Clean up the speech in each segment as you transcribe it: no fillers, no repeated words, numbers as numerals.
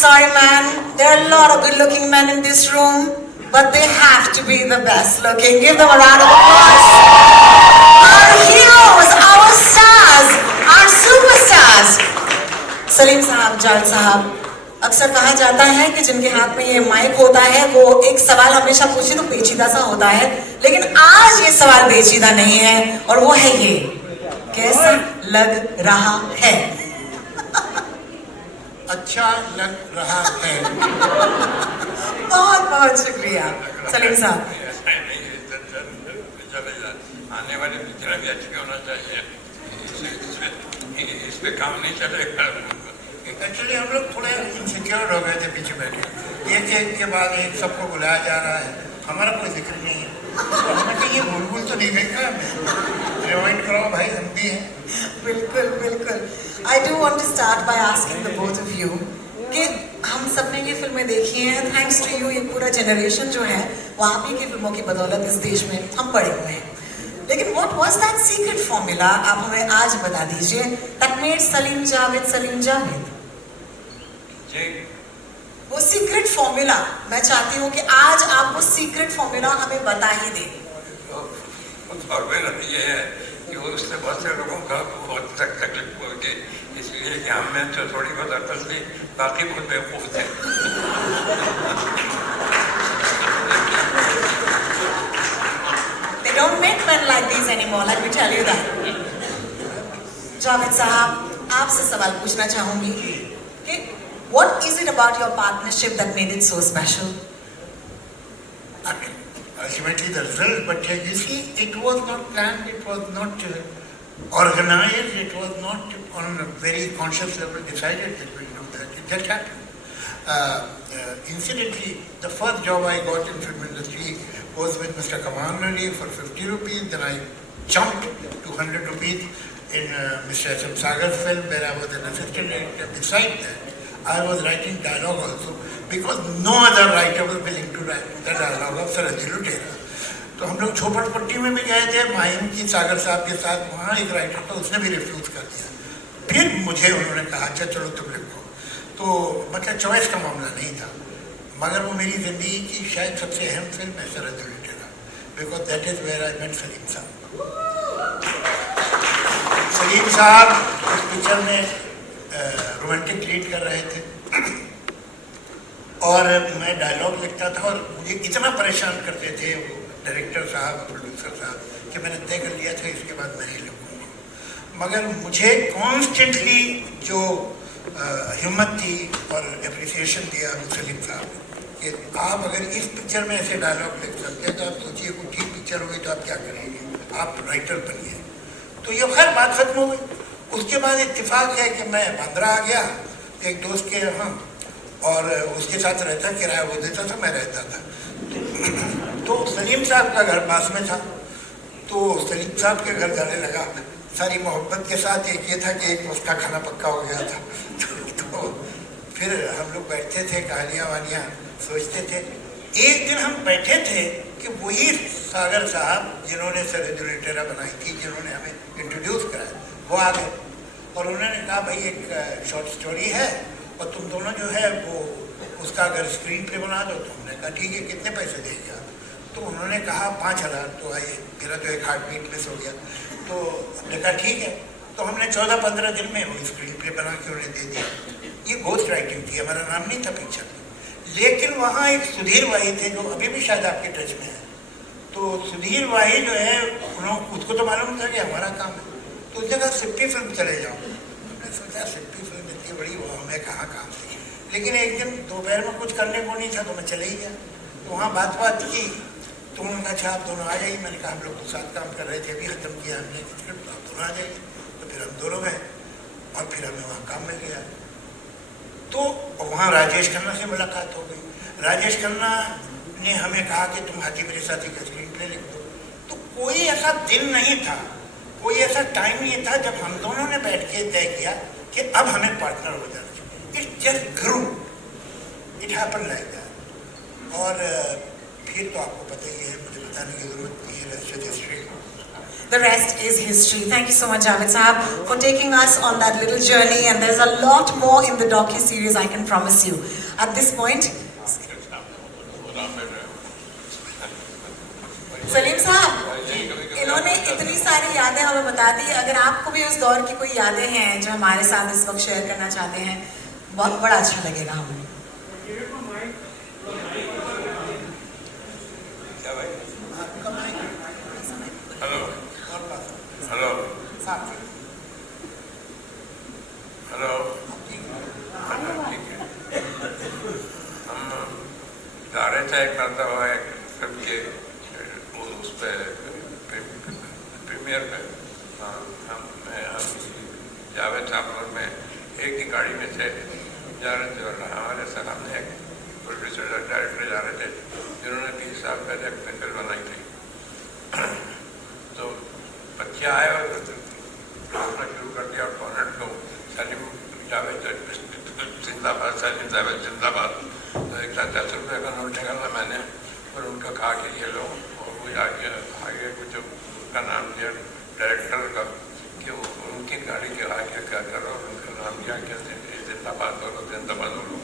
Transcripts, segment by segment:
sorry, man. There are a lot of good-looking men in this room, but they have to be the best-looking. Give them a round of applause. Our heroes, our stars, our superstars. Salim साहब, जावेद साहब, अक्सर कहा जाता है कि जिनके हाथ में ये माइक होता है वो एक सवाल हमेशा पूछे तो पेचीदा सा होता है, लेकिन आज ये सवाल पेचीदा नहीं है और वो है ये, कैसा लग रहा है? अच्छा लग रहा है। बहुत बहुत शुक्रिया सलीम साहब। आने वाले पिक्चर भी अच्छे होना चाहिए, इस पे काम नहीं चलेगा। एक्चुअली हम लोग थोड़े इनसिक्योर हो गए थे पीछे बैठे, एक के बाद एक सबको बुलाया जा रहा है, हमारा कोई जिक्र नहीं है। तो हमें कहीं ये भूल तो नहीं गई क्या? रिमाइंड करो भाई, हम भी हैं। बिल्कुल बिल्कुल। I do want to start by asking the both of you कि हम सब ने ये फिल्में देखी हैं, थैंक्स टू यू ये पूरा जनरेशन जो है वो आप ही की फिल्मों की बदौलत इस देश में हम बड़े हुए हैं। लेकिन what was that secret formula? आप हमें आज बता दीजिए that made सलीम जावेद। वो सीक्रेट फॉर्मूला मैं चाहती हूँ कि आज आप वो सीक्रेट फॉर्मूला हमें बता ही दें। फॉर्मूला ये है कि उससे बहुत से लोगों का बहुत तकलीफ होगी, इसलिए कि हम में तो थोड़ी बहुत अकल थी, बाकी बहुत बेवकूफ थे। They don't make men like these anymore, let me tell you that. Javed साहब, आपसे सवाल पूछना चाहूंगी कि what is it about your partnership that made it so special? I mean, ultimately the result, but you see, it was not planned, it was not organized, it was not on a very conscious level decided that we do that. It just happened. Incidentally, the first job I got in film industry was with Mr. Kamal Nadi for 50 rupees. Then I jumped to 100 rupees in Mr. S.M. Sagar's film, where I was an assistant editor. Besides that, I was writing dialogue also because no other writer was willing to write the dialogue of Saradi Lutera. तो हम लोग झोपड़पट्टी में भी गए थे माहिम की सागर साहब के साथ, वहाँ एक राइटर था, उसने भी रिफ्यूज कर दिया। फिर मुझे उन्होंने कहा अच्छा चलो तुम लिखो, तो मतलब चॉइस का मामला नहीं था, मगर वो मेरी जिंदगी की शायद सबसे अहम फिल्म है Sarhad Lutera, because that is where I met Salim साहब। सलीम साहब इस पिक्चर में रोमांटिक लीड कर रहे थे और मैं डायलॉग लिखता था और मुझे इतना परेशान करते थे वो डायरेक्टर साहब और प्रोड्यूसर साहब कि मैंने तय कर लिया था इसके बाद मैं नहीं लिखूँगा, मगर मुझे कॉन्स्टेंटली जो हिम्मत थी और एप्रिसिएशन दिया सलीम साहब कि आप अगर इस पिक्चर में ऐसे डायलॉग लिख सकते हैं तो आप सोचिए कोई ठीक पिक्चर होगी तो आप क्या करेंगे, आप राइटर बनिए। तो ये खैर बात खत्म हो गई। उसके बाद इत्तेफाक है कि मैं बांद्रा आ गया एक दोस्त के यहाँ और उसके साथ रहता, किराया वो देता था, मैं रहता था। तो सलीम साहब का घर पास में था, तो सलीम साहब के घर जाने लगा सारी मोहब्बत के साथ। एक ये था कि एक उसका खाना पक्का हो गया था तो फिर हम लोग बैठते थे, कहानियाँ वानियाँ सोचते थे। एक दिन हम बैठे थे कि वही सागर साहब जिन्होंने सरहद लुटेरा बनाई थी, जिन्होंने हमें इंट्रोड्यूस कराया, वो आ गए और उन्होंने कहा भाई एक शॉर्ट स्टोरी है और तुम दोनों जो है वो उसका अगर स्क्रीन प्ले बना दो। तो हमने कहा ठीक है, कितने पैसे देंगे आप? तो उन्होंने कहा 5,000। तो आइए, मेरा तो एक हार्ट बीट मिस हो गया। तो हमने कहा ठीक है। तो हमने 14-15 दिन में वो स्क्रीन प्ले बना के उन्हें दे दिया। ये घोस्ट राइटिंग थी, हमारा नाम नहीं था पिक्चर में। लेकिन वहाँ एक सुधीर भाई थे जो अभी भी शायद आपके टच में है। तो सुधीर भाई जो है उसको तो मालूम था कि हमारा काम है, तो उसने कहा सिप्पी फिल्म चले जाओ। हमने सोचा सिप्पी फिल्म इतनी बड़ी, वो हमें कहाँ काम थी। लेकिन एक दिन दोपहर में कुछ करने को नहीं था तो मैं चले ही गया। तो वहाँ बात की तो उन्होंने कहा अच्छा आप दोनों आ जाइए। मैंने कहा हम लोग तो साथ काम कर रहे थे, अभी ख़त्म किया हमने स्क्रिप्ट, आप दोनों आ जाइए। तो फिर हम दोनों गए और फिर हमें वहाँ काम मिल गया। तो वहाँ राजेश खन्ना से मुलाकात हो गई। राजेश खन्ना ने हमें कहा कि तुम हाथी मेरे साथ एक स्क्रीन प्ले लिख दो। तो कोई ऐसा दिन नहीं था, कोई ऐसा टाइम नहीं था जब हम दोनों ने बैठ के तय किया कि अब हमें पार्टनर हो जाना चाहिए। It just grew, it happen like that. और फिर तो आपको पता ही है, मुझे बताने की जरूरत नहीं है, The rest is history. Thank you so much, Javed Sahab, for taking us on that little journey. And there's a lot more in the docu-series, I can promise you. At this point, Salim साहब, इन्होंने इतनी सारी यादें हमें बता दी. अगर आपको भी उस दौर की कोई यादें हैं जो हमारे साथ इस वक्त शेयर करना चाहते हैं, बहुत बड़ा अच्छा लगेगा हमें. हेलो हेलो हेलो, ठीक है. हम जा रहे थे एक मरतबा एक फिल्म के उस पे प्रीमियर पे. हम जावेद साहब और मैं एक ही गाड़ी में थे, जा रहे थे. और हमारे सामने एक प्रोड्यूसर डायरेक्टर जा रहे थे जिन्होंने 20 साल पहले अपनी फिल्म बनाई थी. तो बच्चे आए और रोकना शुरू कर दिया. और कॉर्नर को सलीम जावेद जिंदाबाद, सलीम जावेद जिंदाबाद. तो एक 10 रुपये का नोट निकाला मैंने और उनका कहा कि ये लो. और वो आगे कुछ उनका नाम दिया डायरेक्टर का कि वो उनकी गाड़ी के आगे क्या करो. और उनका नाम दिया कि जिंदाबाद बोलो, जिंदाबाद बोलो.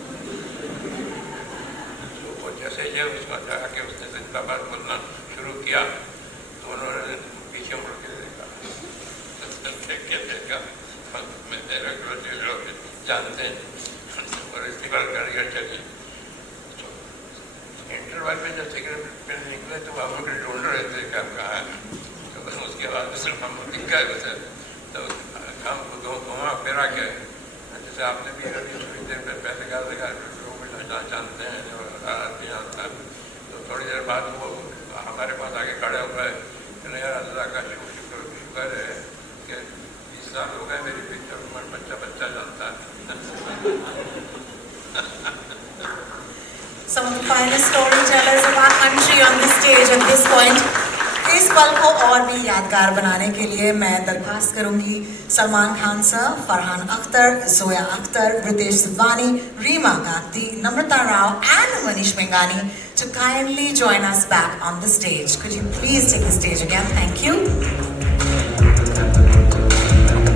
तो वो जैसे ये उसका चाहा कि उसने जिंदाबाद बोलना शुरू किया तो उन्होंने पीछे मुड़ के देखा. जानते हैं और इस्तीफा करके चलिए. इंटरवल में जब सिगरेट में निकले तो हम लोग ढूंढ रहे थे कि हम कहाँ हैं. तो उसके बाद सिर्फ हम दिख गए वैसे. तो हम घुमा फिरा के जैसे आपने भी अभी थोड़ी देर पहले कहा था लोग जानते हैं जो आदमी जानता है. तो थोड़ी देर बाद वो हमारे पास आके खड़े हो गए. यार अल्लाह का शुक्र है कि 20 साल हो गए मेरी पिक्चर में बच्चा जानता है. Some of the finest storytellers of our country on this stage at this point. इस पल को और भी यादगार बनाने के लिए मैं दरख्वास्त करूंगी Salman Khan sir, Farhan Akhtar, Zoya Akhtar, Ritesh Sidhwani, Reema Kanti, Namrata Rao and Manish Mengani to kindly join us back on the stage. Could you please take the stage again? Thank you.